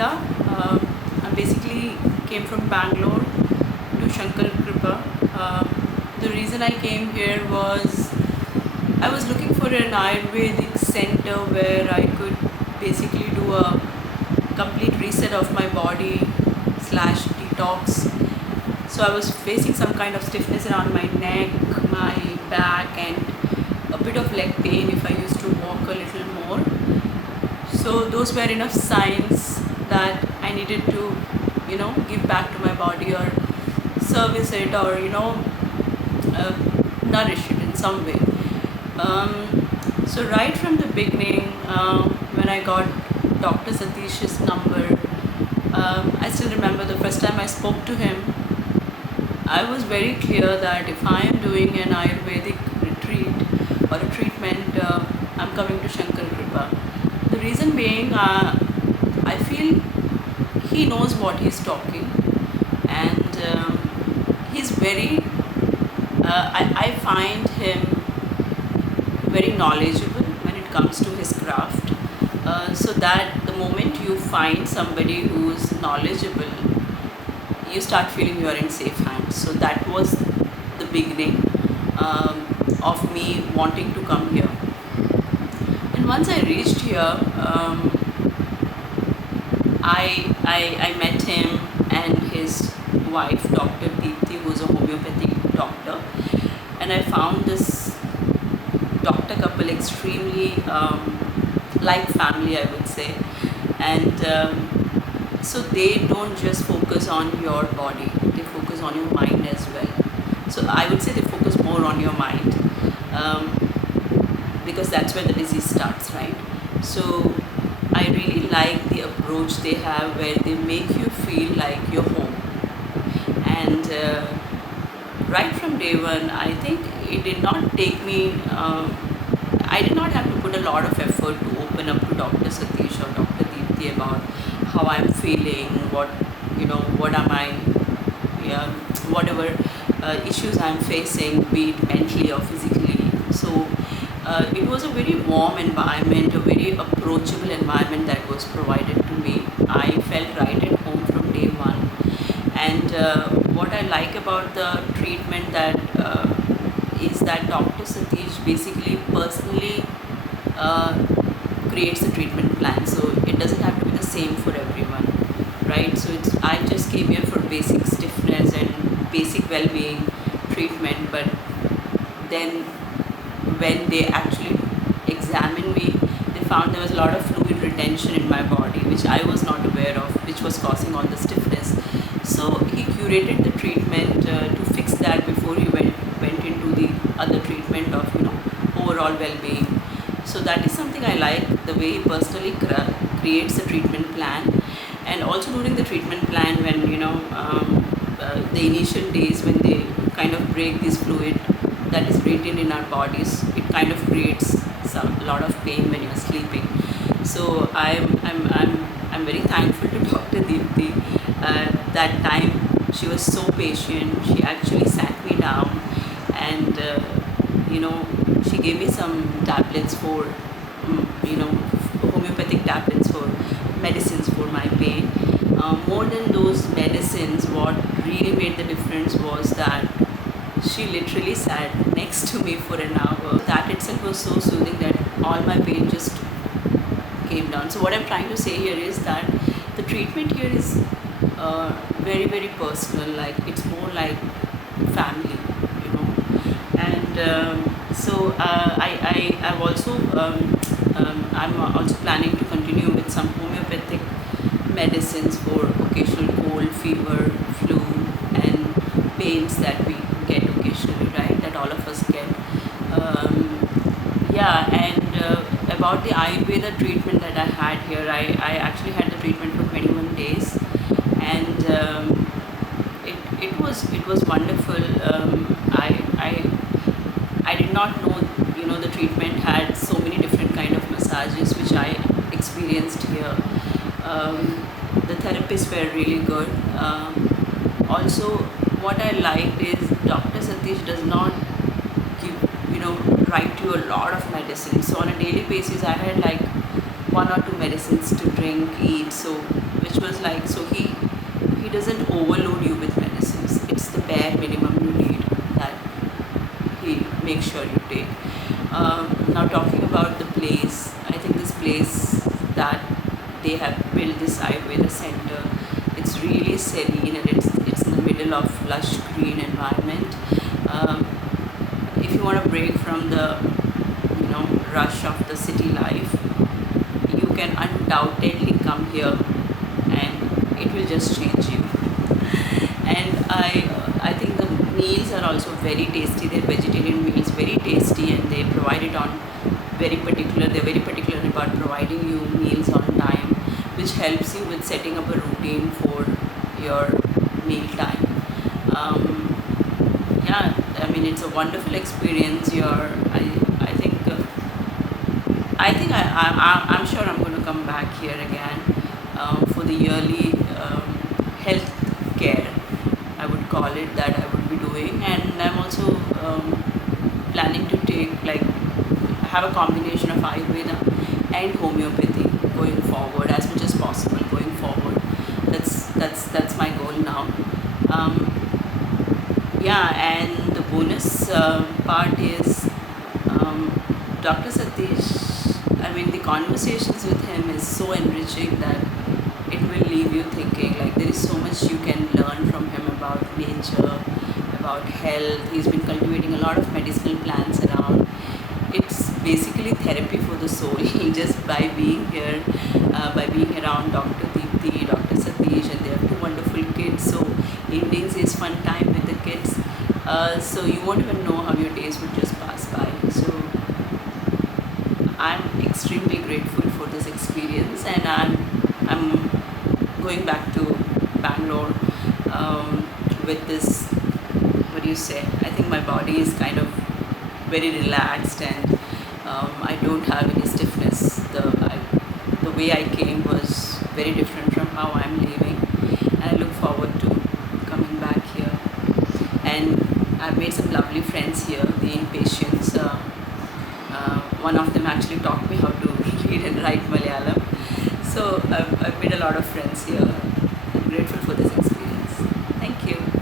Nikita. I basically came from Bangalore to Sankarakripa. The reason I came here was I was looking for an Ayurvedic center where I could basically do a complete reset of my body slash detox. So I was facing some kind of stiffness around my neck, my back, and a bit of leg pain if I used to walk a little more. So those were enough signs that I needed to, give back to my body or service it or, nourish it in some way. So right from the beginning, when I got Dr. Satish's number, I still remember the first time I spoke to him. I was very clear that if I am doing an Ayurvedic retreat or a treatment, I'm coming to Sankarakripa. The reason being, I feel he knows what he's talking, and he's very, I find him very knowledgeable when it comes to his craft. So that the moment you find somebody who's knowledgeable, you start feeling you're in safe hands. So that was the beginning of me wanting to come here. And once I reached here, I met him and his wife, Dr. Deepthi, who's a homeopathic doctor, and I found this doctor couple extremely like family, I would say. And so they don't just focus on your body, they focus on your mind as well. So I would say they focus more on your mind, because that's where the disease starts, right? So I really like the approach they have, where they make you feel like you're home. And right from day one, I think it did not take me, I did not have to put a lot of effort to open up to Dr. Satish or Dr. Deepthi about how I'm feeling, what are my, whatever issues I'm facing, be it mentally or physically. So it was a very warm environment, a very approachable environment that was provided to me. I felt right at home from day one. And what I like about the treatment is that Dr. Satish basically personally creates a treatment plan. So it doesn't have to be the same for everyone, right? So I just came here for basic stiffness and basic well-being treatment, but then when they actually examined me, they found there was a lot of fluid retention in my body, which I was not aware of, which was causing all the stiffness. So he curated the treatment to fix that before he went into the other treatment of overall well-being. So that is something I like, the way he personally creates a treatment plan. And also during the treatment plan, when the initial days when they kind of break this fluid that is retained in our bodies, it kind of creates a lot of pain when you're sleeping. So I'm very thankful to Dr. Deepthi. That time she was so patient. She actually sat me down and she gave me some tablets for homeopathic tablets for medicines for my pain. More than those medicines, what really made the difference was that she literally sat next to me for an hour. That itself was so soothing that all my pain just came down. So what I'm trying to say here is that the treatment here is very, very personal. Like, it's more like family, And so I'm also planning to continue with some homeopathic medicines for occasional cold, fever, flu, and pains that we get occasionally, right? That all of us get. And about the Ayurveda treatment that I had here, I actually had the treatment for 21 days, and it was wonderful. I did not know, the treatment had so many different kind of massages which I experienced here. The therapists were really good. Also, what I liked is Dr. Satish does not write you a lot of medicine. So on a daily basis, I had like 1 or 2 medicines to drink, eat. So which was like, so he doesn't overload you with medicines. It's the bare minimum you need that he makes sure you take. Now talking about the place, I think this place that they have built, this Ayurveda center, it's really serene, and it's in the middle of lush green environment. Um, if you want to break from the rush of the city life, you can undoubtedly come here, and it will just change you. And I think the meals are also very tasty. They're vegetarian meals, very tasty, and they provide it on they're very particular about providing you meals on time, which helps you with setting up a routine for your meal time. Yeah, I mean, it's a wonderful experience. I'm sure I'm going to come back here again for the yearly health care, I would call it, that I would be doing. And I'm also planning to have a combination of Ayurveda and homeopathy going forward, as much as possible going forward. That's my goal now. Yeah, and the bonus part is Dr. Satish. I mean, the conversations with him is so enriching that it will leave you thinking. Like, there is so much you can learn from him about nature, about health. He's been cultivating a lot of medicinal plants around. It's basically therapy for the soul just by being here, by being around Dr. Deepthi, Dr. Satish, and they have two wonderful kids. So evenings is fun time with the kids. So you won't even know how your days would just pass by. So I'm extremely grateful for this experience, and I'm going back to Bangalore with this. What do you say? I think my body is kind of very relaxed, and I don't have any stiffness. The way I came was very different from how I'm leaving, and I look forward to coming back here. And I've made some lovely friends here, the inpatients. One of them actually taught me how to read and write Malayalam. So I've made a lot of friends here. I'm grateful for this